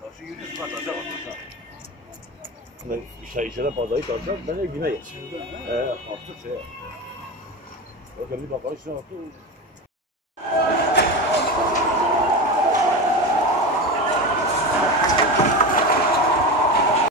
Taşı yürüyorsun, bak taşa bak Şey içeri pazarı taşlar, ben de güne geçiyorum. Artık şey. O kendi kafayı içine attı.